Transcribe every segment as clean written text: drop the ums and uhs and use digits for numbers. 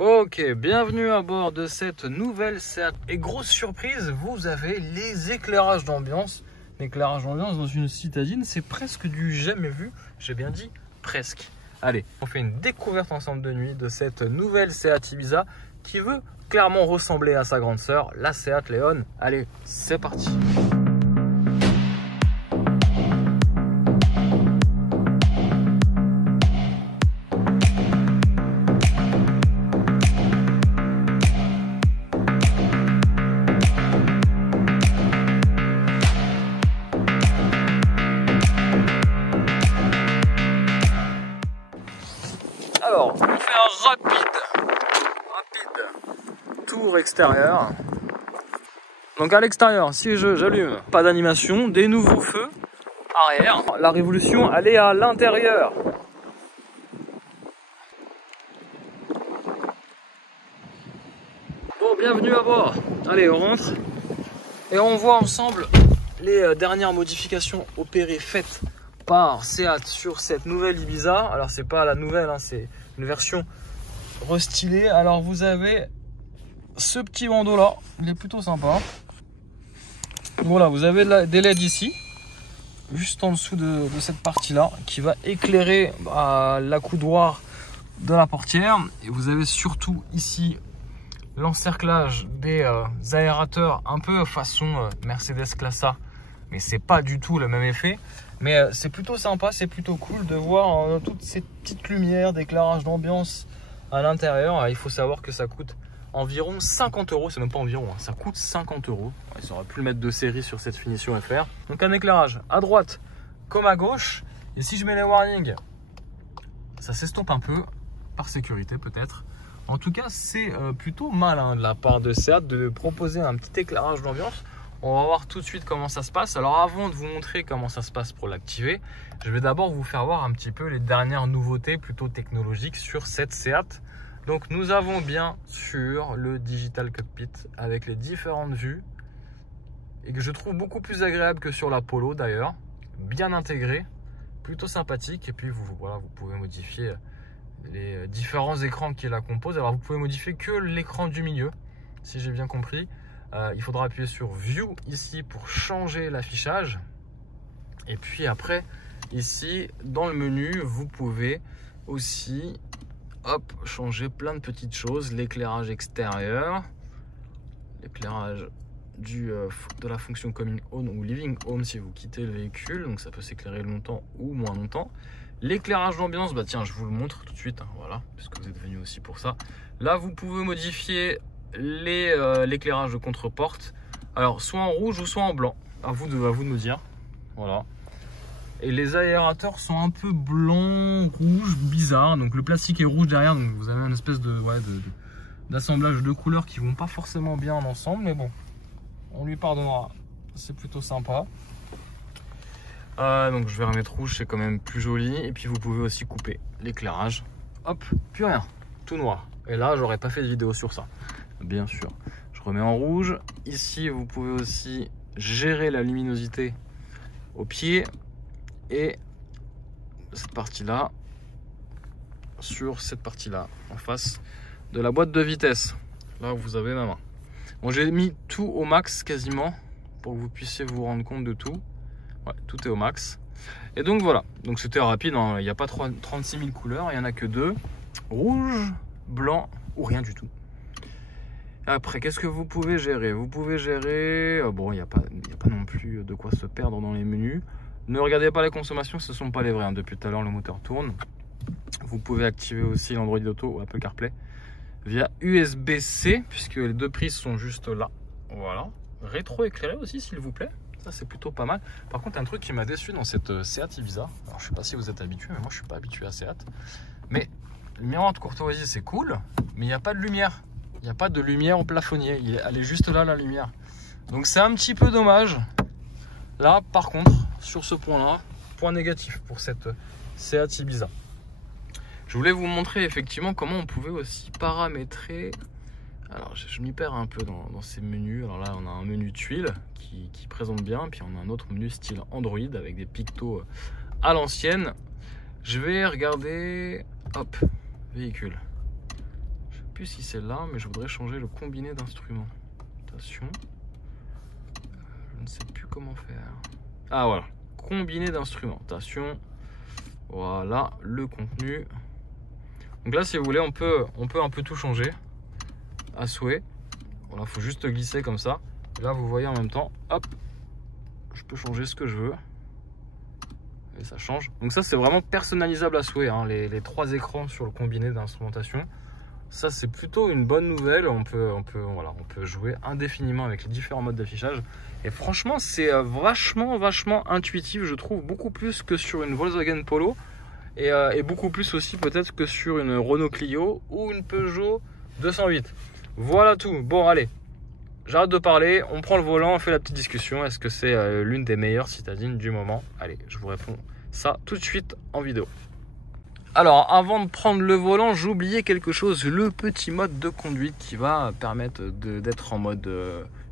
Ok, bienvenue à bord de cette nouvelle Seat. Et grosse surprise, vous avez les éclairages d'ambiance. L'éclairage d'ambiance dans une citadine, c'est presque du jamais vu. J'ai bien dit presque. Allez, on fait une découverte ensemble de nuit de cette nouvelle Seat Ibiza qui veut clairement ressembler à sa grande sœur, la Seat Leon. Allez, c'est parti. Alors, on fait un rapide tour extérieur. Donc à l'extérieur, si j'allume, pas d'animation, des nouveaux feux arrière. La révolution, elle est à l'intérieur. Bon, bienvenue à bord. Allez, on rentre et on voit ensemble les dernières modifications opérées, faites par Seat sur cette nouvelle Ibiza. Alors c'est pas la nouvelle, hein, c'est une version restylée. Alors vous avez ce petit bandeau là, il est plutôt sympa. Voilà, vous avez des LED ici, juste en dessous de cette partie là, qui va éclairer l'accoudoir de la portière. Et vous avez surtout ici l'encerclage des aérateurs, un peu façon Mercedes Classe A, mais c'est pas du tout le même effet. Mais c'est plutôt sympa, c'est plutôt cool de voir toutes ces petites lumières d'éclairage d'ambiance à l'intérieur. Il faut savoir que ça coûte environ 50 €, c'est même pas environ, hein, ça coûte 50 €. Ils auraient pu le mettre de série sur cette finition FR. Donc un éclairage à droite comme à gauche. Et si je mets les warnings, ça s'estompe un peu, par sécurité peut-être. En tout cas, c'est plutôt malin de la part de Seat de proposer un petit éclairage d'ambiance. On va voir tout de suite comment ça se passe. Alors avant de vous montrer comment ça se passe pour l'activer, je vais d'abord vous faire voir un petit peu les dernières nouveautés plutôt technologiques sur cette Seat. Donc nous avons bien sûr le Digital Cockpit avec les différentes vues et que je trouve beaucoup plus agréable que sur la Polo d'ailleurs. Bien intégré, plutôt sympathique. Et puis voilà, vous pouvez modifier les différents écrans qui la composent. Alors vous pouvez modifier que l'écran du milieu, si j'ai bien compris. Il faudra appuyer sur View ici pour changer l'affichage. Et puis après, ici, dans le menu, vous pouvez aussi changer plein de petites choses. L'éclairage extérieur, l'éclairage de la fonction Coming Home ou Living Home si vous quittez le véhicule. Donc ça peut s'éclairer longtemps ou moins longtemps. L'éclairage d'ambiance, bah tiens, je vous le montre tout de suite, hein, voilà, puisque vous êtes venu aussi pour ça. Là, vous pouvez modifier l'éclairage de contre-porte, alors soit en rouge ou soit en blanc, à vous de me dire. Voilà. Et les aérateurs sont un peu blanc, rouge, bizarre. Donc le plastique est rouge derrière, donc vous avez une espèce d'assemblage de couleurs qui vont pas forcément bien ensemble, mais bon, on lui pardonnera. C'est plutôt sympa. Donc je vais remettre rouge, c'est quand même plus joli. Et puis vous pouvez aussi couper l'éclairage. Hop, plus rien, tout noir. Et là, j'aurais pas fait de vidéo sur ça. Bien sûr, je remets en rouge. Ici, vous pouvez aussi gérer la luminosité au pied et cette partie-là sur cette partie-là en face de la boîte de vitesse. Là, vous avez ma main. Bon, j'ai mis tout au max quasiment pour que vous puissiez vous rendre compte de tout. Ouais, tout est au max. Et donc voilà. Donc c'était rapide. Hein. Il n'y a pas 36 000 couleurs. Il n'y en a que 2. Rouge, blanc ou rien du tout. Après, qu'est-ce que vous pouvez gérer? Vous pouvez gérer... bon, il n'y a pas non plus de quoi se perdre dans les menus. Ne regardez pas les consommations, ce ne sont pas les vraies. Hein. Depuis tout à l'heure, le moteur tourne. Vous pouvez activer aussi l'Android Auto ou Apple CarPlay via USB-C, puisque les deux prises sont juste là. Voilà. Rétro-éclairé aussi, s'il vous plaît. Ça, c'est plutôt pas mal. Par contre, un truc qui m'a déçu dans cette Seat Ibiza, alors je ne sais pas si vous êtes habitué, mais moi, je ne suis pas habitué à Seat. Mais le miroir de courtoisie, c'est cool, mais il n'y a pas de lumière. Il n'y a pas de lumière au plafonnier, elle est juste là la lumière. Donc c'est un petit peu dommage. Là par contre, sur ce point-là, point négatif pour cette Seat Ibiza. Je voulais vous montrer effectivement comment on pouvait aussi paramétrer. Alors je m'y perds un peu dans ces menus. Alors là on a un menu tuile qui présente bien, puis on a un autre menu style Android avec des pictos à l'ancienne. Je vais regarder, hop, véhicule. plus si c'est là, mais je voudrais changer le combiné d'instruments. Attention. Je ne sais plus comment faire. Ah voilà, combiné d'instruments. Attention. Voilà, le contenu. Donc là, si vous voulez, on peut un peu tout changer à souhait. Voilà, faut juste glisser comme ça. Et là, vous voyez en même temps, hop, je peux changer ce que je veux. Et ça change. Donc ça, c'est vraiment personnalisable à souhait, hein, les 3 écrans sur le combiné d'instrumentation. Ça, c'est plutôt une bonne nouvelle. On peut jouer indéfiniment avec les différents modes d'affichage. Et franchement, c'est vachement intuitif, je trouve, beaucoup plus que sur une Volkswagen Polo. Et beaucoup plus aussi peut-être que sur une Renault Clio ou une Peugeot 208. Voilà tout. Bon, allez, j'arrête de parler, on prend le volant, on fait la petite discussion. Est-ce que c'est l'une des meilleures citadines du moment? Allez, je vous réponds ça tout de suite en vidéo. Alors, avant de prendre le volant, j'ai oublié quelque chose, le petit mode de conduite qui va permettre d'être en mode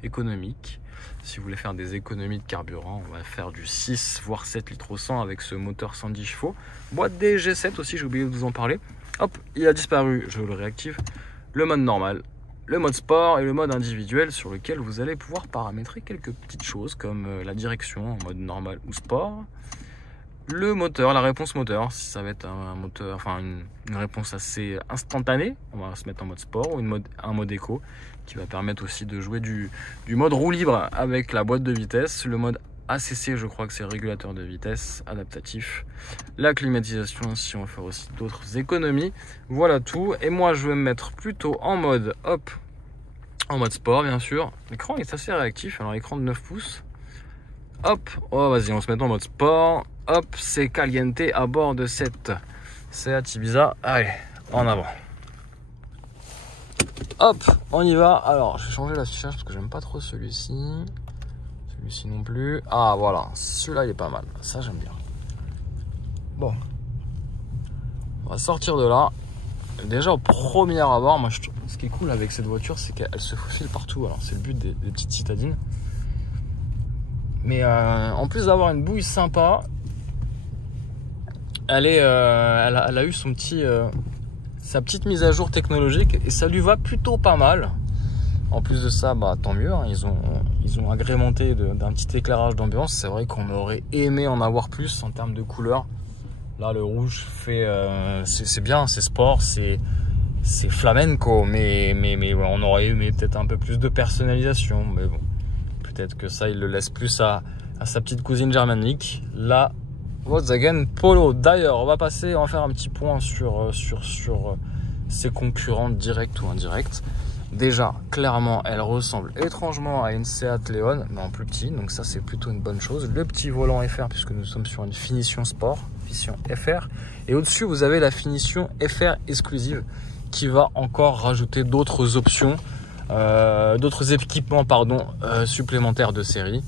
économique. Si vous voulez faire des économies de carburant, on va faire du 6 voire 7 litres au 100 avec ce moteur 110 chevaux. Boîte DG7 aussi, j'ai oublié de vous en parler. Hop, il a disparu, je le réactive. Le mode normal, le mode sport et le mode individuel sur lequel vous allez pouvoir paramétrer quelques petites choses comme la direction en mode normal ou sport. Le moteur, la réponse moteur, si ça va être un moteur, enfin une réponse assez instantanée, on va se mettre en mode sport ou un mode éco qui va permettre aussi de jouer du mode roue libre avec la boîte de vitesse. Le mode ACC, je crois que c'est régulateur de vitesse adaptatif. La climatisation, si on veut faire aussi d'autres économies. Voilà tout. Et moi, je vais me mettre plutôt en mode, hop, en mode sport, bien sûr. L'écran est assez réactif, alors écran de 9 pouces. Hop, oh vas-y, on se met en mode sport. Hop, c'est caliente à bord de cette Seat Ibiza. Allez, en avant. Hop, on y va. Alors, je vais changer l'affichage parce que j'aime pas trop celui-ci. Celui-ci non plus. Ah, voilà, celui-là, il est pas mal. Ça, j'aime bien. Bon. On va sortir de là. Déjà, au premier abord, moi, ce qui est cool avec cette voiture, c'est qu'elle se faufile partout. Alors, c'est le but des petites citadines. Mais en plus d'avoir une bouille sympa, elle a eu sa petite mise à jour technologique et ça lui va plutôt pas mal. En plus de ça, bah, tant mieux, hein, ils ont agrémenté d'un petit éclairage d'ambiance. C'est vrai qu'on aurait aimé en avoir plus en termes de couleurs. Là, le rouge fait, c'est bien, c'est sport, c'est flamenco, mais on aurait aimé peut-être un peu plus de personnalisation. Mais bon, peut-être que ça, il le laisse plus à sa petite cousine germanique, la Volkswagen Polo. D'ailleurs, on va faire un petit point sur ses concurrents directs ou indirects. Déjà, clairement, elle ressemble étrangement à une Seat Leon, mais en plus petit, donc ça c'est plutôt une bonne chose. Le petit volant FR, puisque nous sommes sur une finition sport, finition FR. Et au-dessus, vous avez la finition FR exclusive, qui va encore rajouter d'autres options, d'autres équipements supplémentaires de série.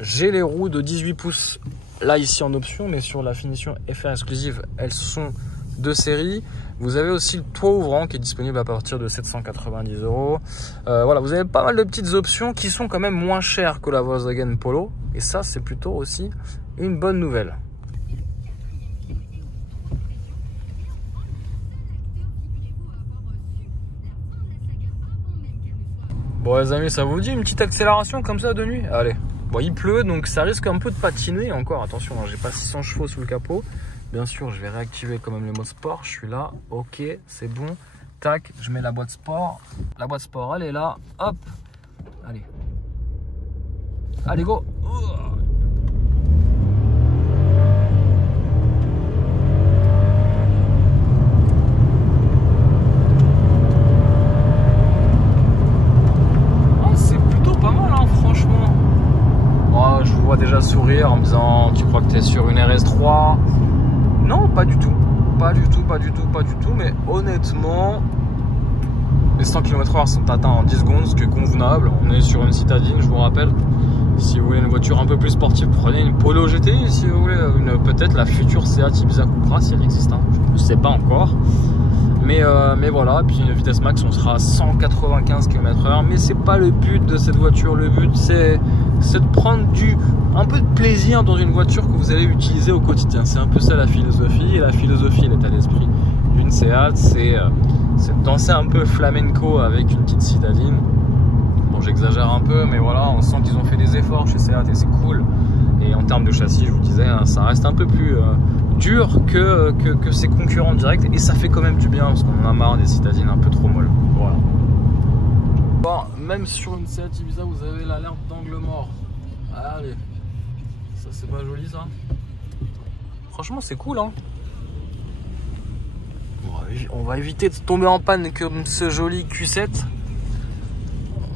J'ai les roues de 18 pouces là ici en option, mais sur la finition FR exclusive, elles sont de série. Vous avez aussi le toit ouvrant qui est disponible à partir de 790 €. Voilà, vous avez pas mal de petites options qui sont quand même moins chères que la Volkswagen Polo, et ça c'est plutôt aussi une bonne nouvelle. Bon les amis, ça vous dit une petite accélération comme ça de nuit? Allez. Bon, il pleut, donc ça risque un peu de patiner encore. Attention, j'ai pas 600 chevaux sous le capot. Bien sûr, je vais réactiver quand même le mode sport. Je suis là, ok, c'est bon. Tac, je mets la boîte sport. La boîte sport, elle est là. Hop, allez. Allez, go. Déjà sourire en me disant tu crois que tu es sur une RS3? Non, pas du tout, mais honnêtement les 100 km/h sont atteints en 10 secondes, ce qui est convenable. On est sur une citadine, je vous rappelle. Si vous voulez une voiture un peu plus sportive, prenez une Polo GTI. Si vous voulez peut-être la future Seat Ibiza Cupra, si elle existe, hein. Je ne sais pas encore. Mais voilà, puis une vitesse max, on sera à 195 km/h. Mais c'est pas le but de cette voiture. Le but, c'est de prendre un peu de plaisir dans une voiture que vous allez utiliser au quotidien. C'est un peu ça la philosophie. Et la philosophie, l'état d'esprit, d'une Seat, c'est de danser un peu flamenco avec une petite citadine. Bon, j'exagère un peu, mais voilà, on sent qu'ils ont fait des efforts chez Seat et c'est cool. Et en termes de châssis, je vous disais, hein, ça reste un peu plus dur que ses concurrents directs, et ça fait quand même du bien parce qu'on en a marre des citadines un peu trop molles. Voilà. Bon, même sur une Seat Ibiza, vous avez l'alerte d'angle mort. Allez, ça c'est pas joli ça. Franchement, c'est cool, hein. On va éviter de tomber en panne comme ce joli Q7,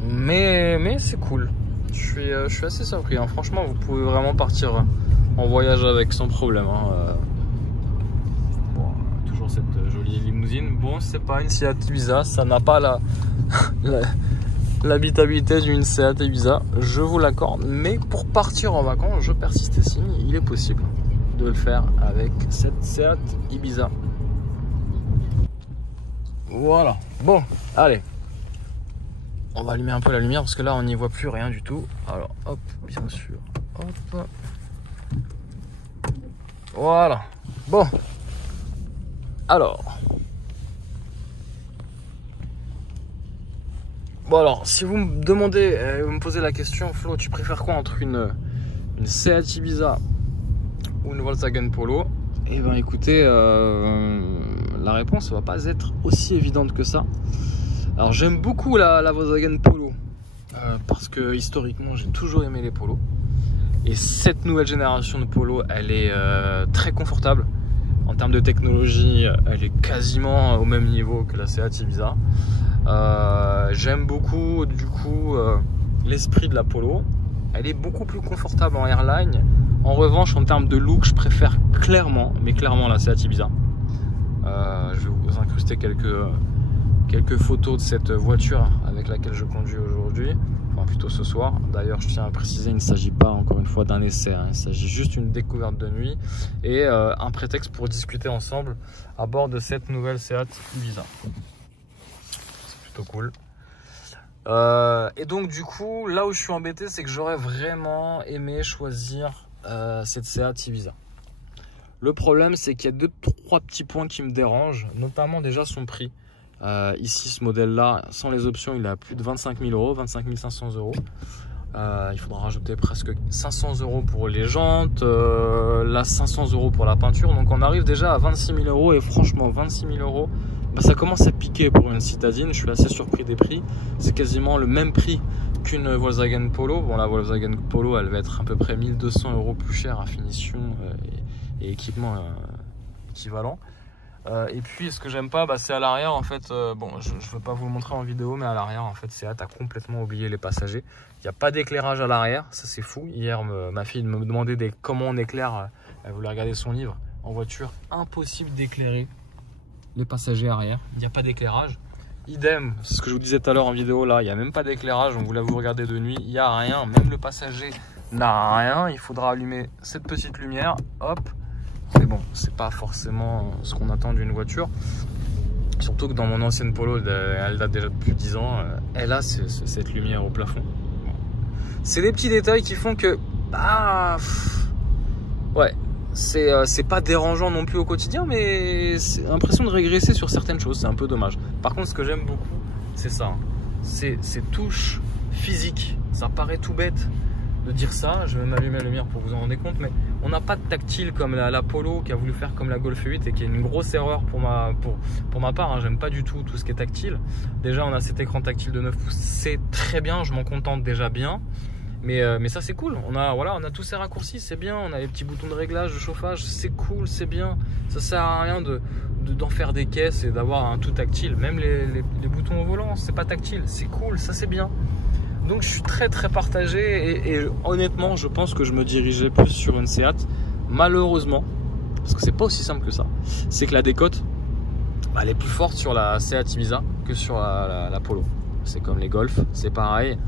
mais c'est cool. Je suis assez surpris, hein. Franchement, vous pouvez vraiment partir en voyage avec sans problème, hein. Bon, toujours cette jolie limousine. Bon, c'est pas une Seat Ibiza, ça n'a pas l'habitabilité d'une Seat Ibiza, je vous l'accorde, mais pour partir en vacances, je persiste et signe, il est possible de le faire avec cette Seat Ibiza. Voilà, bon, allez, on va allumer un peu la lumière parce que là on n'y voit plus rien du tout. Alors hop, bien sûr, hop, voilà. Bon, alors si vous me demandez, vous me posez la question, Flo, tu préfères quoi entre une Seat Ibiza ou une Volkswagen Polo? Eh ben écoutez, la réponse va pas être aussi évidente que ça. Alors j'aime beaucoup la Volkswagen Polo parce que historiquement j'ai toujours aimé les Polos, et cette nouvelle génération de Polo, elle est très confortable. En termes de technologie, elle est quasiment au même niveau que la Seat Ibiza. J'aime beaucoup du coup l'esprit de la Polo. Elle est beaucoup plus confortable en airline. En revanche, en termes de look, je préfère clairement la Seat Ibiza. Je vais vous incruster quelques photos de cette voiture avec laquelle je conduis aujourd'hui, enfin plutôt ce soir. D'ailleurs, je tiens à préciser, il ne s'agit pas encore une fois d'un essai, hein. Il s'agit juste d'une découverte de nuit et un prétexte pour discuter ensemble à bord de cette nouvelle Seat Ibiza. C'est plutôt cool. Et donc du coup, là où je suis embêté, c'est que j'aurais vraiment aimé choisir cette Seat Ibiza. Le problème, c'est qu'il y a 2-3 petits points qui me dérangent, notamment déjà son prix. Ici, ce modèle-là, sans les options, il est à plus de 25 000 euros, 25 500 euros. Il faudra rajouter presque 500 euros pour les jantes, là 500 euros pour la peinture. Donc on arrive déjà à 26 000 euros, et franchement, 26 000 euros, bah, ça commence à piquer pour une citadine. Je suis assez surpris des prix. C'est quasiment le même prix qu'une Volkswagen Polo. Bon, la Volkswagen Polo, elle va être à peu près 1200 euros plus chère à finition et équipement équivalent. Et puis ce que j'aime pas, c'est à l'arrière en fait, bon je veux pas vous le montrer en vidéo, mais à l'arrière en fait Seat a complètement oublié les passagers. Il n'y a pas d'éclairage à l'arrière, ça c'est fou. Hier ma fille me demandait comment on éclaire, elle voulait regarder son livre. En voiture, impossible d'éclairer les passagers arrière, il n'y a pas d'éclairage. Idem, c'est ce que je vous disais tout à l'heure en vidéo, là il n'y a même pas d'éclairage, on voulait vous regarder de nuit, il n'y a rien, même le passager n'a rien. Il faudra allumer cette petite lumière, hop. Mais bon, c'est pas forcément ce qu'on attend d'une voiture. Surtout que dans mon ancienne Polo, elle date déjà de plus de 10 ans, elle a cette lumière au plafond. C'est des petits détails qui font que, ouais, c'est pas dérangeant non plus au quotidien, mais c'est l'impression de régresser sur certaines choses, c'est un peu dommage. Par contre, ce que j'aime beaucoup, c'est ça, hein. Ces touches physiques. Ça paraît tout bête de dire ça, je vais m'allumer la lumière pour vous en rendre compte, mais on n'a pas de tactile comme la Polo qui a voulu faire comme la Golf 8 et qui est une grosse erreur pour ma part, hein. J'aime pas du tout ce qui est tactile. Déjà on a cet écran tactile de 9 pouces, c'est très bien, je m'en contente déjà bien, mais ça c'est cool. On a tous ces raccourcis, c'est bien, on a les petits boutons de réglage, de chauffage, c'est cool, c'est bien. Ça sert à rien d'en faire des caisses et d'avoir un tout tactile. Même les boutons au volant, c'est pas tactile, c'est cool, ça c'est bien. Donc je suis très partagé et honnêtement je pense que je me dirigeais plus sur une Seat, malheureusement, parce que c'est pas aussi simple que ça. C'est que la décote, elle est plus forte sur la Seat Ibiza que sur la Polo. C'est comme les Golf, c'est pareil.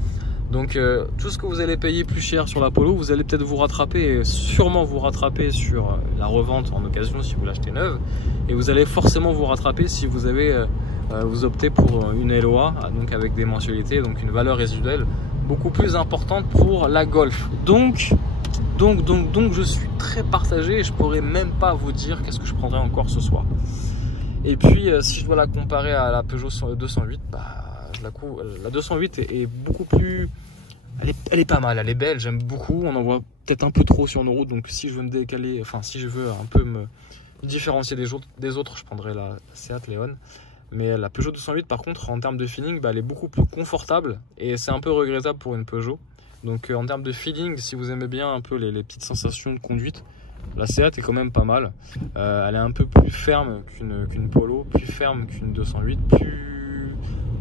Donc tout ce que vous allez payer plus cher sur la Polo, vous allez peut-être vous rattraper, sûrement vous rattraper sur la revente en occasion si vous l'achetez neuve, et vous allez forcément vous rattraper si vous avez vous optez pour une LOA, donc avec des mensualités, donc une valeur résiduelle beaucoup plus importante pour la Golf. Donc je suis très partagé et je pourrais même pas vous dire qu'est-ce que je prendrai encore ce soir. Et puis si je dois la comparer à la Peugeot 208, bah, la 208 est beaucoup plus... Elle est pas mal, elle est belle, j'aime beaucoup. On en voit peut-être un peu trop sur nos routes, donc si je veux me décaler, enfin si je veux un peu me différencier des autres, je prendrai la Seat Leon. Mais la Peugeot 208 par contre, en termes de feeling, bah, elle est beaucoup plus confortable et c'est un peu regrettable pour une Peugeot. Donc en termes de feeling, si vous aimez bien un peu les petites sensations de conduite, la Seat est quand même pas mal. Elle est un peu plus ferme qu'une Polo, plus ferme qu'une 208,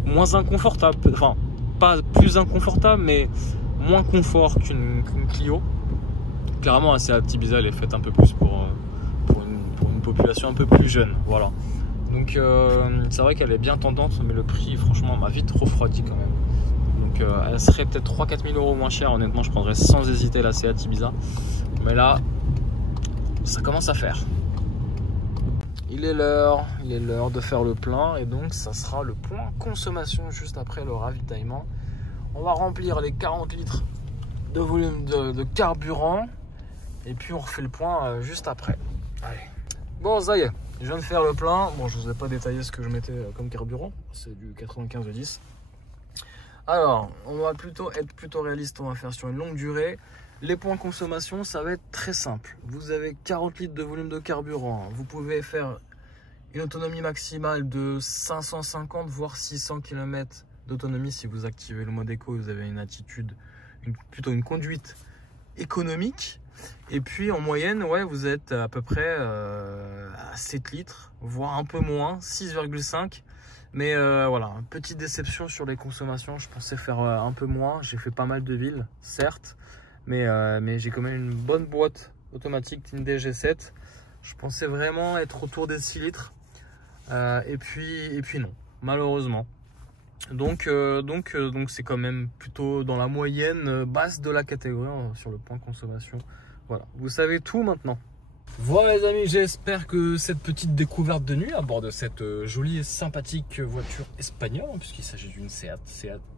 moins inconfortable, enfin pas plus inconfortable mais moins confort qu'une Clio. Clairement la Seat Ibiza elle est faite un peu plus pour une population un peu plus jeune, voilà. Donc c'est vrai qu'elle est bien tendante, mais le prix franchement m'a vite refroidi quand même. Donc elle serait peut-être 3-4 000 euros moins chère, honnêtement je prendrais sans hésiter la Seat Ibiza. Mais là ça commence à faire. Il est l'heure de faire le plein et donc ça sera le point consommation juste après le ravitaillement. On va remplir les 40 litres de volume de carburant et puis on refait le point juste après. Allez. Bon ça y est, je viens de faire le plein. Bon je vous ai pas détaillé ce que je mettais comme carburant, c'est du 95-10. Alors on va être plutôt réaliste, on va faire sur une longue durée. Les points consommation, ça va être très simple. Vous avez 40 litres de volume de carburant. Vous pouvez faire une autonomie maximale de 550 voire 600 km d'autonomie si vous activez le mode éco. Vous avez plutôt une conduite économique. Et puis en moyenne, ouais, vous êtes à peu près à 7 litres, voire un peu moins, 6,5. Mais voilà, petite déception sur les consommations. Je pensais faire un peu moins. J'ai fait pas mal de villes, certes. Mais j'ai quand même une bonne boîte automatique Tinde G7. Je pensais vraiment être autour des 6 litres. Et puis non, malheureusement. Donc c'est quand même plutôt dans la moyenne basse de la catégorie sur le point consommation. Voilà, vous savez tout maintenant. Voilà les amis, j'espère que cette petite découverte de nuit à bord de cette jolie et sympathique voiture espagnole, puisqu'il s'agit d'une Seat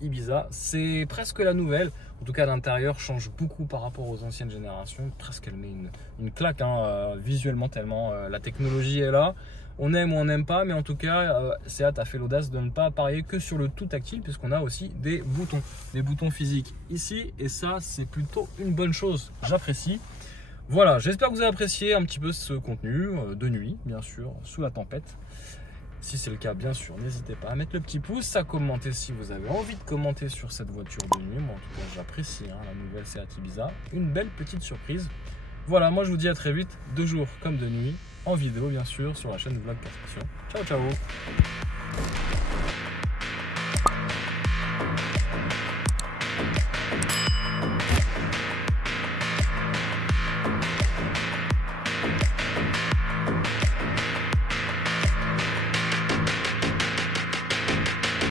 Ibiza, c'est presque la nouvelle. En tout cas l'intérieur change beaucoup par rapport aux anciennes générations, presque elle met une claque visuellement tellement la technologie est là. On aime ou on n'aime pas, mais en tout cas Seat a fait l'audace de ne pas parier que sur le tout tactile, puisqu'on a aussi des boutons physiques ici, et ça c'est plutôt une bonne chose, j'apprécie. Voilà, j'espère que vous avez apprécié un petit peu ce contenu de nuit, bien sûr, sous la tempête. Si c'est le cas, bien sûr, n'hésitez pas à mettre le petit pouce, à commenter si vous avez envie de commenter sur cette voiture de nuit. Moi, en tout cas, j'apprécie la nouvelle Seat Ibiza. Une belle petite surprise. Voilà, moi, je vous dis à très vite, de jour comme de nuit, en vidéo, bien sûr, sur la chaîne Vlog Perception. Ciao, ciao!